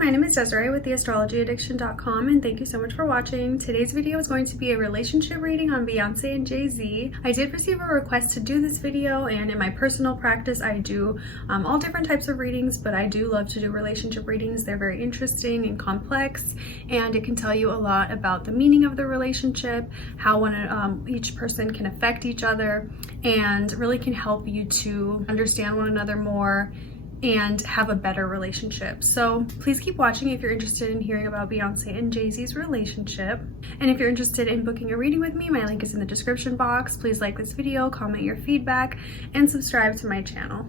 my name is Desiree with theastrologyaddiction.com, and thank you so much for watching. Today's video is going to be a relationship reading on Beyonce and Jay-Z. I did receive a request to do this video, and in my personal practice I do all different types of readings, but I do love to do relationship readings. They're very interesting and complex, and it can tell you a lot about the meaning of the relationship, how each person can affect each other, and really can help you to understand one another more and have a better relationship. So please keep watching if you're interested in hearing about Beyonce and Jay-Z's relationship. And if you're interested in booking a reading with me, my link is in the description box. Please like this video, comment your feedback, and subscribe to my channel.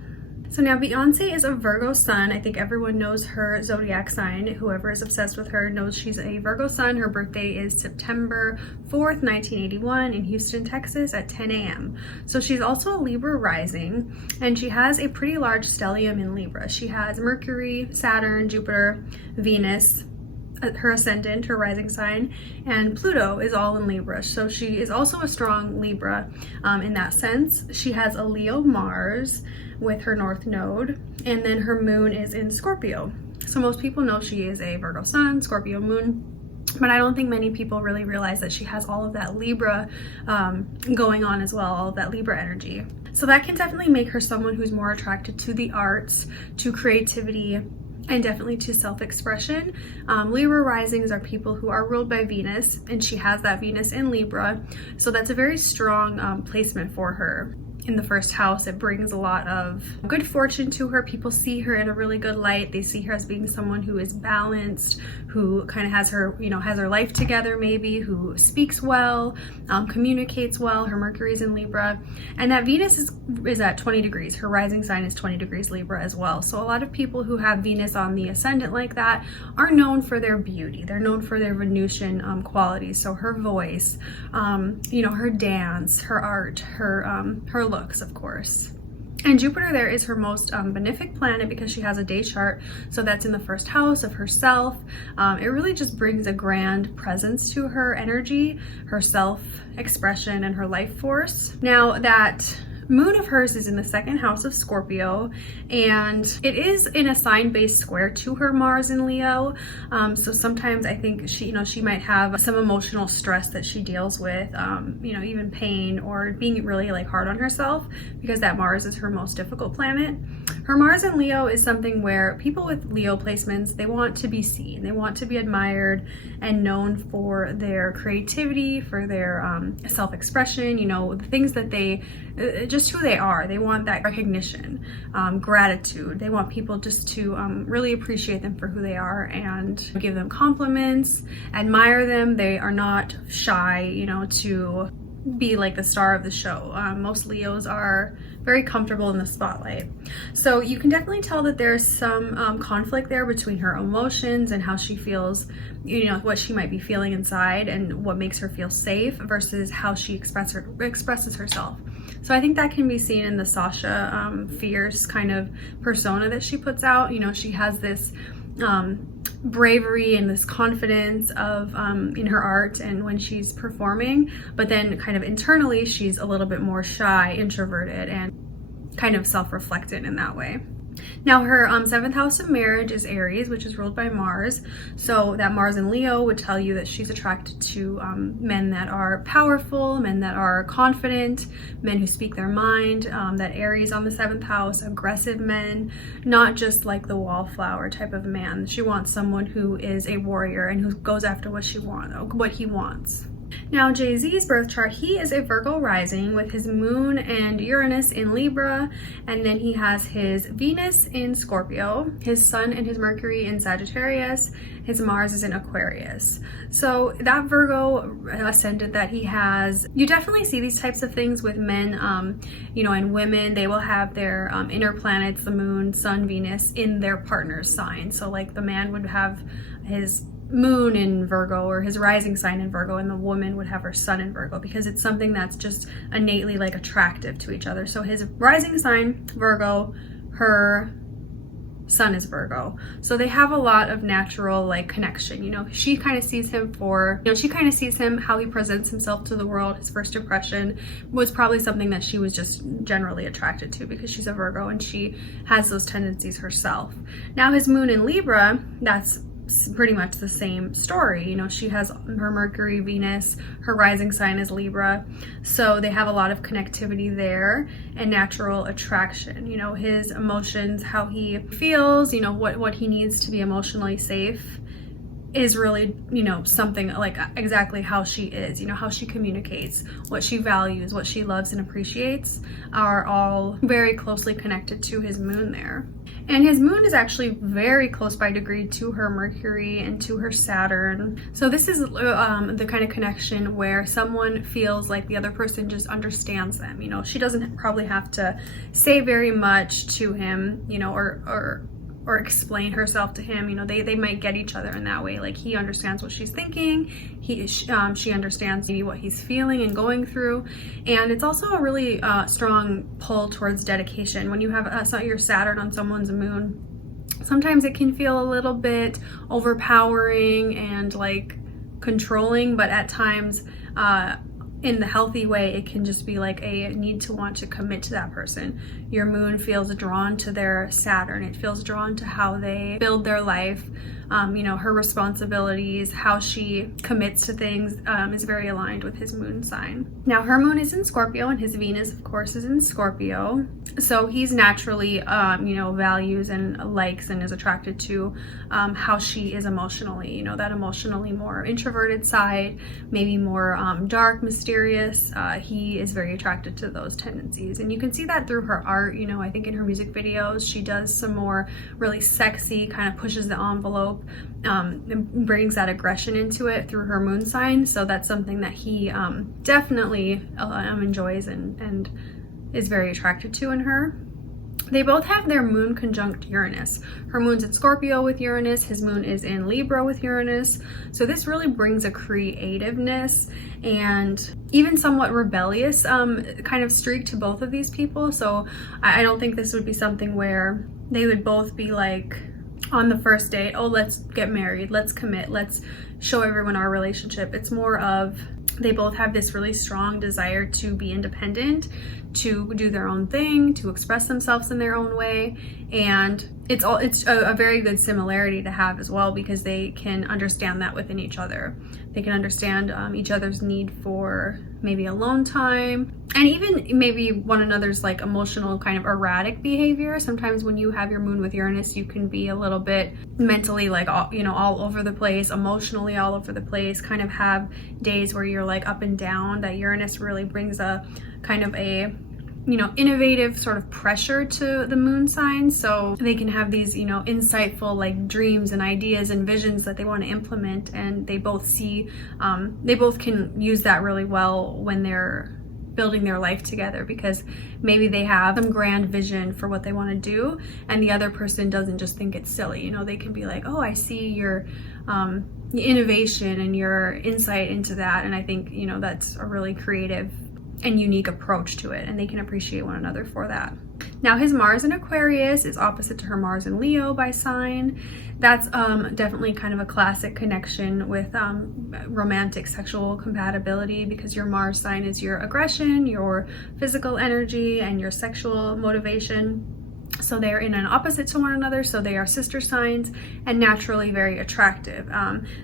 So now Beyonce is a Virgo sun. I think everyone knows her zodiac sign. Whoever is obsessed with her knows she's a Virgo sun. Her birthday is September 4th, 1981 in Houston, Texas at 10 a.m. So she's also a Libra rising, and she has a pretty large stellium in Libra. She has Mercury, Saturn, Jupiter, Venus, her ascendant, her rising sign, and Pluto is all in Libra. So she is also a strong Libra in that sense. She has a Leo Mars with her north node, and then her moon is in Scorpio. So most people know she is a Virgo sun, Scorpio moon, but I don't think many people really realize that she has all of that Libra going on as well, all of that Libra energy. So that can definitely make her someone who's more attracted to the arts, to creativity, and definitely to self-expression. Libra risings are people who are ruled by Venus, and she has that Venus in Libra. So that's a very strong placement for her. In the first house, it brings a lot of good fortune to her. People see her in a really good light. They see her as being someone who is balanced, who kind of has her, has her life together maybe, who speaks well, communicates well. Her Mercury is in Libra, and that Venus is at 20 degrees. Her rising sign is 20 degrees Libra as well. So a lot of people who have Venus on the ascendant like that are known for their beauty. They're known for their Venusian qualities. So her voice, her dance, her art, her looks, of course. And Jupiter there is her most benefic planet because she has a day chart, so that's in the first house of herself. It really just brings a grand presence to her energy, her self-expression, and her life force. Now that moon of hers is in the second house of Scorpio, and it is in a sign-based square to her Mars in Leo. So sometimes I think she might have some emotional stress that she deals with, even pain or being really hard on herself, because that Mars is her most difficult planet. Her Mars in Leo is something where people with Leo placements, they want to be seen, they want to be admired and known for their creativity, for their self-expression, the things that just who they are. They want that recognition, gratitude. They want people just to really appreciate them for who they are and give them compliments, admire them. They are not shy, to be like the star of the show. Most Leos are very comfortable in the spotlight. So you can definitely tell that there's some conflict there between her emotions and how she feels, what she might be feeling inside and what makes her feel safe versus how she expresses herself. So I think that can be seen in the Sasha Fierce kind of persona that she puts out. She has this bravery and this confidence of in her art and when she's performing, but then kind of internally she's a little bit more shy, introverted, and kind of self-reflectant in that way. Now her seventh house of marriage is Aries, which is ruled by Mars. So that Mars in Leo would tell you that she's attracted to men that are powerful, men that are confident, men who speak their mind. That Aries on the seventh house, aggressive men, not just like the wallflower type of man. She wants someone who is a warrior and who goes after what he wants. Now Jay-Z's birth chart, he is a Virgo rising with his moon and Uranus in Libra, and then he has his Venus in Scorpio, his sun and his Mercury in Sagittarius, his Mars is in Aquarius. So that Virgo ascendant that he has, you definitely see these types of things with men, and women. They will have their inner planets, the moon, sun, Venus, in their partner's sign. So like the man would have his moon in Virgo or his rising sign in Virgo, and the woman would have her sun in Virgo, because it's something that's just innately attractive to each other. So his rising sign Virgo, her sun is Virgo. So they have a lot of natural like connection. You know, she kind of sees him how he presents himself to the world. His first impression was probably something that she was just generally attracted to because she's a Virgo and she has those tendencies herself. Now his moon in Libra, that's pretty much the same story. You know, she has her Mercury, Venus, her rising sign is Libra, so they have a lot of connectivity there and natural attraction. You know, his emotions, how he feels, you know, what he needs to be emotionally safe is really, you know, something like exactly how she is, you know, how she communicates, what she values, what she loves and appreciates are all very closely connected to his moon there. And his moon is actually very close by degree to her Mercury and to her Saturn. So this is the kind of connection where someone feels like the other person just understands them. You know, she doesn't probably have to say very much to him, you know, or explain herself to him. You know, they might get each other in that way. Like he understands what she's thinking, she understands maybe what he's feeling and going through. And it's also a really strong pull towards dedication. When you have your Saturn on someone's moon, sometimes it can feel a little bit overpowering and like controlling, but at times in the healthy way, it can just be like a need to want to commit to that person. Your moon feels drawn to their Saturn. It feels drawn to how they build their life. You know, her responsibilities, how she commits to things is very aligned with his moon sign. Now her moon is in Scorpio and his Venus of course is in Scorpio. So he's naturally, you know, values and likes and is attracted to how she is emotionally, you know, that emotionally more introverted side, maybe more dark, mysterious. He is very attracted to those tendencies. And you can see that through her art. You know, I think in her music videos, she does some more really sexy, kind of pushes the envelope, and brings that aggression into it through her moon sign. So that's something that he definitely enjoys and is very attracted to in her. They both have their moon conjunct Uranus. Her moon's in Scorpio with Uranus, his moon is in Libra with Uranus. So this really brings a creativeness and even somewhat rebellious kind of streak to both of these people. So I don't think this would be something where they would both be like on the first date, oh, let's get married, let's commit, let's show everyone our relationship. It's more of they both have this really strong desire to be independent, to do their own thing, to express themselves in their own way. And it's a very good similarity to have as well, because they can understand that within each other. They can understand each other's need for maybe alone time, and even maybe one another's like emotional kind of erratic behavior. Sometimes when you have your moon with Uranus, you can be a little bit mentally like all over the place, emotionally all over the place, kind of have days where you're like up and down. That Uranus really brings a kind of a innovative sort of pressure to the moon sign, so they can have these insightful like dreams and ideas and visions that they want to implement, and they both can use that really well when they're building their life together, because maybe they have some grand vision for what they want to do and the other person doesn't just think it's silly. They can be like, oh, I see your innovation and your insight into that, and I think that's a really creative and unique approach to it, and they can appreciate one another for that. Now his Mars in Aquarius is opposite to her Mars in Leo by sign. That's definitely kind of a classic connection with romantic sexual compatibility, because your Mars sign is your aggression, your physical energy, and your sexual motivation. So they're in an opposite to one another, so they are sister signs and naturally very attractive.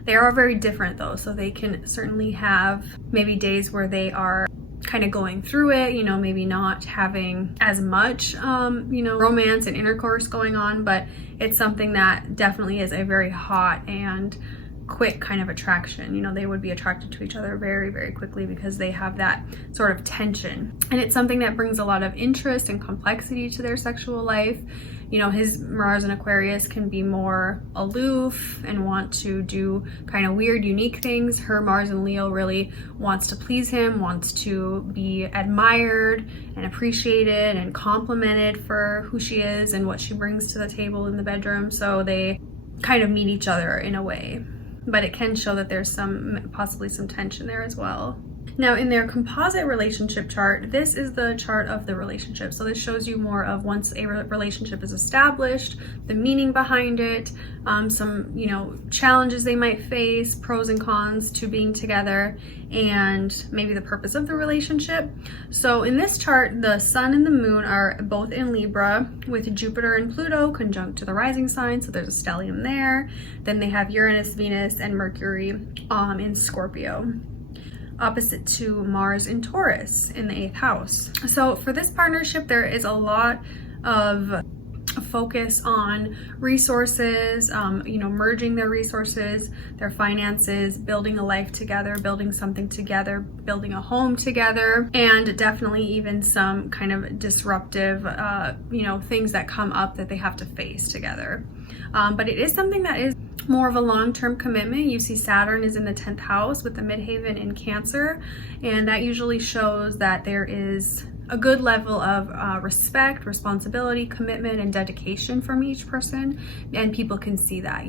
They are very different though, so they can certainly have maybe days where they are kind of going through it, maybe not having as much romance and intercourse going on, but it's something that definitely is a very hot and quick kind of attraction. They would be attracted to each other very, very quickly because they have that sort of tension, and it's something that brings a lot of interest and complexity to their sexual life. His Mars in Aquarius can be more aloof and want to do kind of weird, unique things. Her Mars in Leo really wants to please him, wants to be admired and appreciated and complimented for who she is and what she brings to the table in the bedroom. So they kind of meet each other in a way, but it can show that there's possibly some tension there as well. Now in their composite relationship chart, this is the chart of the relationship. So this shows you more of once a relationship is established, the meaning behind it, some, challenges they might face, pros and cons to being together, and maybe the purpose of the relationship. So in this chart, the sun and the moon are both in Libra with Jupiter and Pluto conjunct to the rising sign. So there's a stellium there. Then they have Uranus, Venus, and Mercury in Scorpio, opposite to Mars in Taurus in the 8th house. So for this partnership, there is a lot of focus on resources, merging their resources, their finances, building a life together, building something together, building a home together, and definitely even some kind of disruptive, things that come up that they have to face together. But it is something that is more of a long-term commitment. You see Saturn is in the 10th house with the midheaven in Cancer, and that usually shows that there is a good level of respect, responsibility, commitment, and dedication from each person, and people can see that.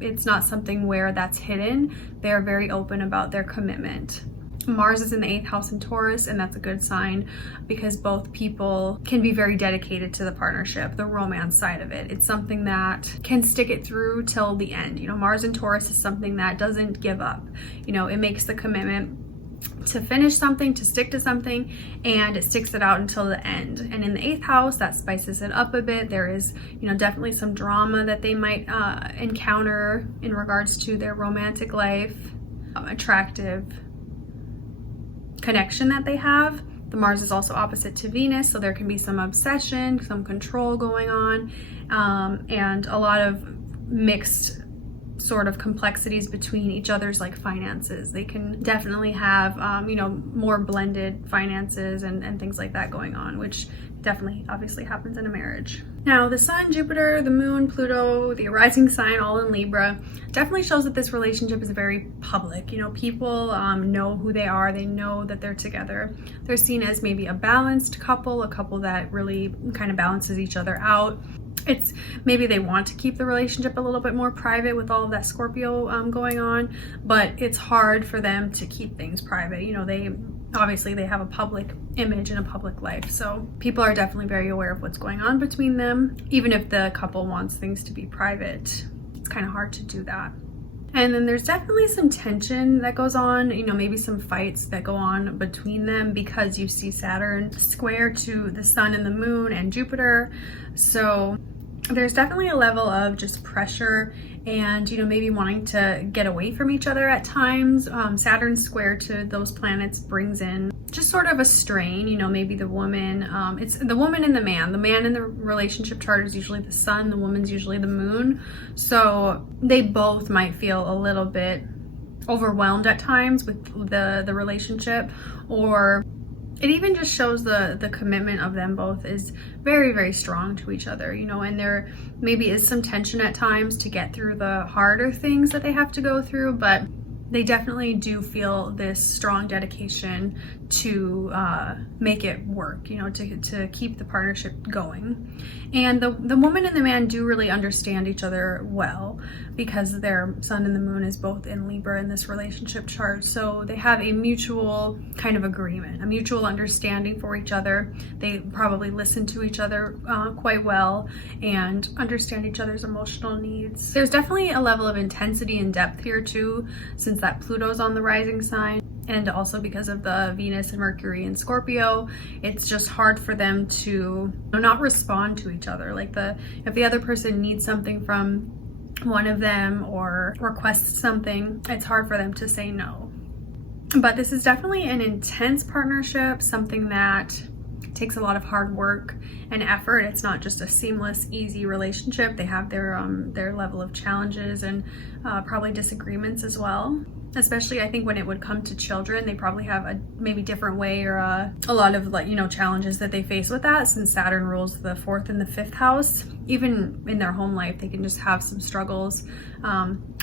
It's not something where that's hidden. They're very open about their commitment. Mars is in the 8th house in Taurus, and that's a good sign because both people can be very dedicated to the partnership, the romance side of it. It's something that can stick it through till the end. Mars in Taurus is something that doesn't give up. It makes the commitment to finish something, to stick to something, and it sticks it out until the end. And in the 8th house, that spices it up a bit. There is, definitely some drama that they might encounter in regards to their romantic life, attractive connection that they have. The Mars is also opposite to Venus, so there can be some obsession, some control going on, and a lot of mixed sort of complexities between each other's finances. They can definitely have more blended finances and things like that going on, which definitely obviously happens in a marriage. Now the sun, Jupiter, the moon, Pluto, the rising sign all in Libra definitely shows that this relationship is very public. People know who they are, they know that they're together. They're seen as maybe a balanced couple, a couple that really kind of balances each other out. It's maybe they want to keep the relationship a little bit more private with all of that Scorpio going on, but it's hard for them to keep things private. They have a public image and a public life, so people are definitely very aware of what's going on between them. Even if the couple wants things to be private, it's kind of hard to do that. And then there's definitely some tension that goes on, maybe some fights that go on between them because you see Saturn square to the sun and the moon and Jupiter. So there's definitely a level of just pressure and, maybe wanting to get away from each other at times. Saturn square to those planets brings in just sort of a strain, maybe the woman, it's the woman and the man. The man in the relationship chart is usually the sun, the woman's usually the moon. So they both might feel a little bit overwhelmed at times with the relationship, or it even just shows the commitment of them both is very, very strong to each other, and there maybe is some tension at times to get through the harder things that they have to go through, but they definitely do feel this strong dedication to make it work, to keep the partnership going. And the woman and the man do really understand each other well because their sun and the moon is both in Libra in this relationship chart. So they have a mutual kind of agreement, a mutual understanding for each other. They probably listen to each other quite well and understand each other's emotional needs. There's definitely a level of intensity and depth here too, since that Pluto's on the rising sign. And also because of the Venus and Mercury in Scorpio, it's just hard for them to not respond to each other. If the other person needs something from one of them or requests something, it's hard for them to say no. But this is definitely an intense partnership, something that takes a lot of hard work and effort. It's not just a seamless, easy relationship. They have their level of challenges and probably disagreements as well. Especially, I think when it would come to children, they probably have a maybe different way or a lot of challenges that they face with that, since Saturn rules the 4th and the 5th house. Even in their home life, they can just have some struggles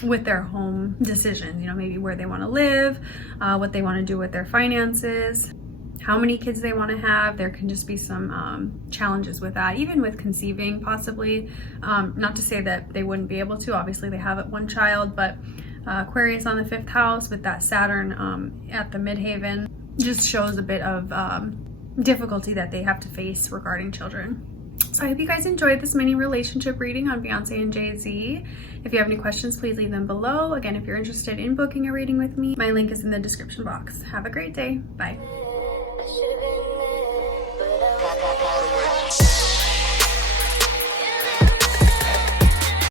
with their home decisions, maybe where they want to live, what they want to do with their finances, how many kids they want to have. There can just be some challenges with that, even with conceiving possibly. Not to say that they wouldn't be able to, obviously they have one child, but Aquarius on the 5th house with that Saturn at the midheaven just shows a bit of difficulty that they have to face regarding children. So I hope you guys enjoyed this mini relationship reading on Beyonce and Jay-Z. If you have any questions, please leave them below. Again, if you're interested in booking a reading with me, my link is in the description box. Have a great day. Bye.